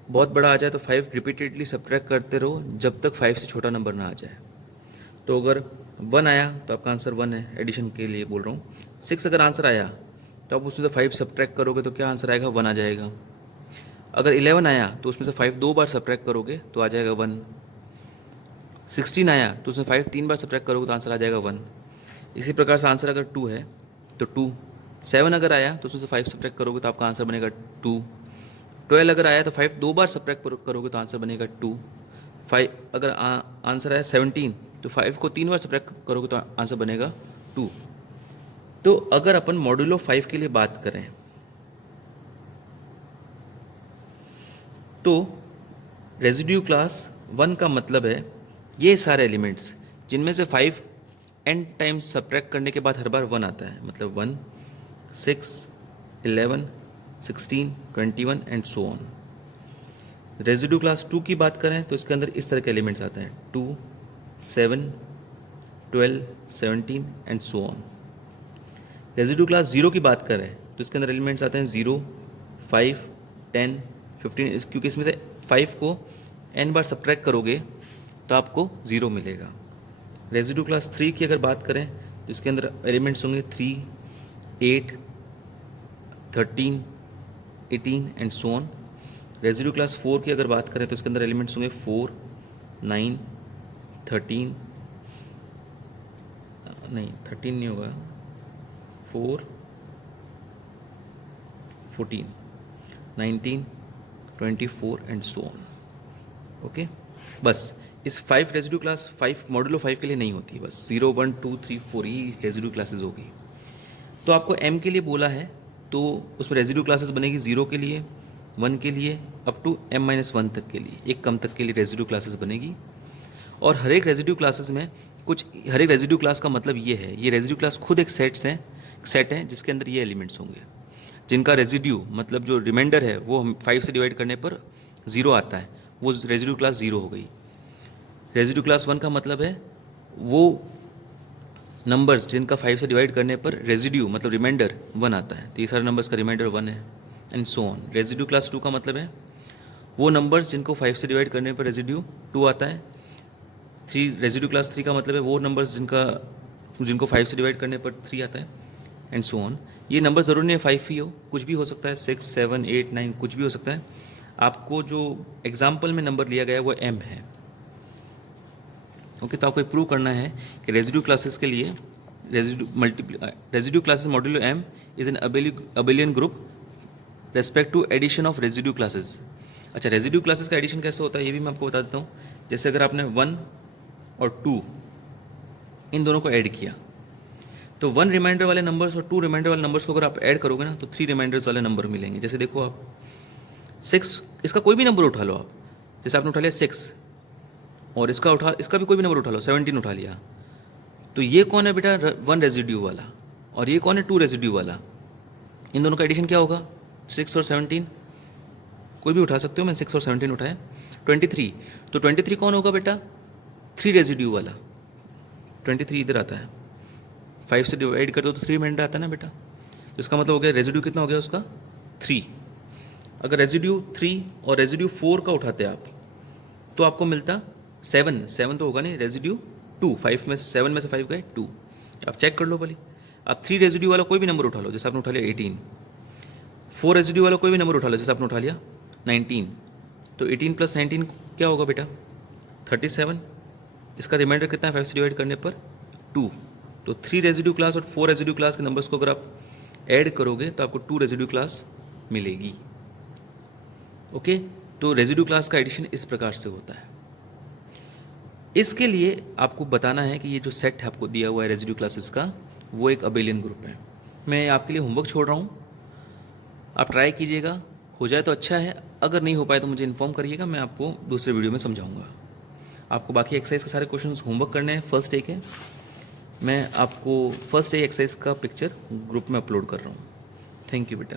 बहुत बड़ा आ जाए तो 5 रिपीटेडली सब्ट्रैक्ट करते रहो जब तक 5 से छोटा नंबर ना आ जाए। तो अगर 1 आया तो आपका आंसर 1 है, एडिशन के लिए बोल रहा हूँ। 6 अगर आंसर आया तो आप उसमें से 5 सब्ट्रैक्ट करोगे तो क्या आंसर आएगा, 1 आ जाएगा। अगर 11 आया तो उसमें से 5 2 बार सब्ट्रैक्ट करोगे तो आ जाएगा 1। 16 आया तो उसमें 5 3 बार सब्ट्रैक्ट करोगे तो आंसर आ जाएगा 1। इसी प्रकार से आंसर अगर 2 है तो 2। 7 अगर आया तो उसमें से 5 सब्ट्रैक्ट करोगे तो आपका आंसर बनेगा 2। 12 अगर आया तो 5 2 बार सब्ट्रैक्ट करोगे तो आंसर बनेगा 2। 5 अगर आंसर आया 17 तो 5 को 3 बार सब्ट्रैक्ट करोगे तो आंसर बनेगा 2। तो अगर अपन मॉडुलो 5 के लिए बात करें तो रेजिड्यू क्लास 1 का मतलब है ये सारे एलिमेंट्स जिनमें से 5 n टाइम्स सब्ट्रैक्ट करने के बाद हर बार 1 आता है, मतलब 1, 6, 11, 16, 21 and so on. Residue class 2 की बात करें तो इसके अंदर इस तरह के एलिमेंट्स आते हैं, 2, 7, 12, 17 and so on. Residue class 0 की बात करें तो इसके अंदर एलिमेंट्स आते हैं 0, 5, 10, 15, क्योंकि इसमें से 5 को n बार सब्ट्रैक्ट करोगे तो आपको 0 मिलेगा। रेजिड्यू क्लास 3 की अगर बात करें तो इसके अंदर एलिमेंट्स होंगे 3, 8, 13, 18 and so on. Residue class 4 की अगर बात करें तो इसके अंदर एलिमेंट्स होंगे 4, 9, 13 नहीं 13 नहीं होगा, 4, 14, 19, 24 एंड सो ऑन। ओके, बस इस 5 रेजिड्यू क्लास 5 मॉड्यूलो 5 के लिए नहीं होती, बस 0, 1, 2, 3, 4 ही रेजिड्यू क्लासेस होगी। तो आपको m के लिए बोला है तो उसमें रेजिड्यू क्लासेस बनेगी 0 के लिए, 1 के लिए, अप टू m-1 तक के लिए, एक कम तक के लिए रेजिड्यू क्लासेस बनेगी। और हर एक रेजिड्यू क्लासेस में हर एक रेजिड्यू क्लास का मतलब ये है, ये रेजिड्यू क्लास खुद एक सेट है जिसके अंदर ये एलिमेंट्स होंगे, जिनका रेजिड्यू मतलब जो रिमाइंडर है वो 5 से डिवाइड करने पर 0 आता है, वो रेजिड्यू क्लास 0 हो गई। रेजिड्यू क्लास 1 का मतलब है वो नंबर्स जिनका 5 से डिवाइड करने पर रेजिड्यू मतलब रिमाइंडर 1 आता है, तो ये सारे नंबर्स का रिमाइंडर 1 है and so on. Residue class 2 का मतलब है वो नंबर्स जिनको 5 से डिवाइड करने पर रेजिड्यू 2 आता है। रेजिड्यू क्लास 3 का मतलब है वो नंबर्स जिनको 5 से डिवाइड करने पर 3 आता है एंड सो ऑन। ये नंबर ज़रूरी नहीं है 5 ही हो, कुछ भी हो सकता है, 6, 7, 8, 9 कुछ भी हो सकता है। आपको जो एग्जाम्पल में नंबर लिया गया है वो m है। ओके, तो आपको प्रूव करना है कि रेजिड्यू क्लासेस के लिए residue classes modulo m is an abelian group respect to addition of residue classes. अच्छा, रेजिड्यू क्लासेस का एडिशन कैसे होता है ये भी मैं आपको बता देता हूँ। जैसे अगर आपने 1 और 2 इन दोनों को ऐड किया तो 1 रिमाइंडर वाले नंबर्स और 2 रिमाइंडर वाले नंबर्स को अगर आप ऐड करोगे ना तो 3 रिमाइंडर्स वाले नंबर मिलेंगे। जैसे देखो आप 6, इसका कोई भी नंबर उठा लो आप, जैसे आपने उठा लिया 6 और इसका भी कोई भी नंबर उठा लो, 17 उठा लिया, तो ये कौन है बेटा 1 रेजिड्यू वाला और ये कौन है 2 रेजिड्यू वाला। इन दोनों का एडिशन क्या होगा 6 और 17, कोई भी उठा सकते हो, मैंने 6 और 17 उठाया। 23, तो 23 कौन होगा बेटा 3 रेजिड्यू वाला, 23 इधर आता है, 5 से डिवाइड कर दो तो 3 रिमाइंडर आता है ना बेटा, तो इसका मतलब हो गया रेजिड्यू कितना हो गया उसका 3। अगर रेजिड्यू 3 और रेजिड्यू 4 का उठाते आप तो आपको मिलता 7 तो होगा नहीं, रेजिड्यू 2, 5 में 7 में से 5 गए 2। आप चेक कर लो भले, आप 3 रेजिड्यू वाला कोई भी नंबर उठा लो, जैसे आपने उठा लिया 18, 4 रेजिड्यू वाला कोई भी नंबर उठा लो, जैसे आपने उठा लिया 19, तो 18 + 19 क्या होगा बेटा 37। इसका रिमाइंडर कितना है 5 से डिवाइड करने पर 2, तो 3 रेजिड्यू क्लास और 4 रेजिड्यू क्लास के नंबर्स को अगर आप ऐड करोगे तो आपको 2 रेजिड्यू क्लास मिलेगी। ओके, तो रेजिड्यू क्लास का एडिशन इस प्रकार से होता है। इसके लिए आपको बताना है कि ये जो सेट है आपको दिया हुआ है रेजिड्यू क्लासेस का, वो एक अबेलियन ग्रुप है। मैं आपके लिए होमवर्क छोड़ रहा हूँ, आप ट्राई कीजिएगा, हो जाए तो अच्छा है, अगर नहीं हो पाए तो मुझे इन्फॉर्म करिएगा, मैं आपको दूसरे वीडियो में समझाऊंगा। आपको बाकी एक्सरसाइज के सारे क्वेश्चंस होमवर्क करने हैं, फर्स्ट डे के। मैं आपको फर्स्ट डे एक्सरसाइज का पिक्चर ग्रुप में अपलोड कर रहा हूँ। थैंक यू बेटा।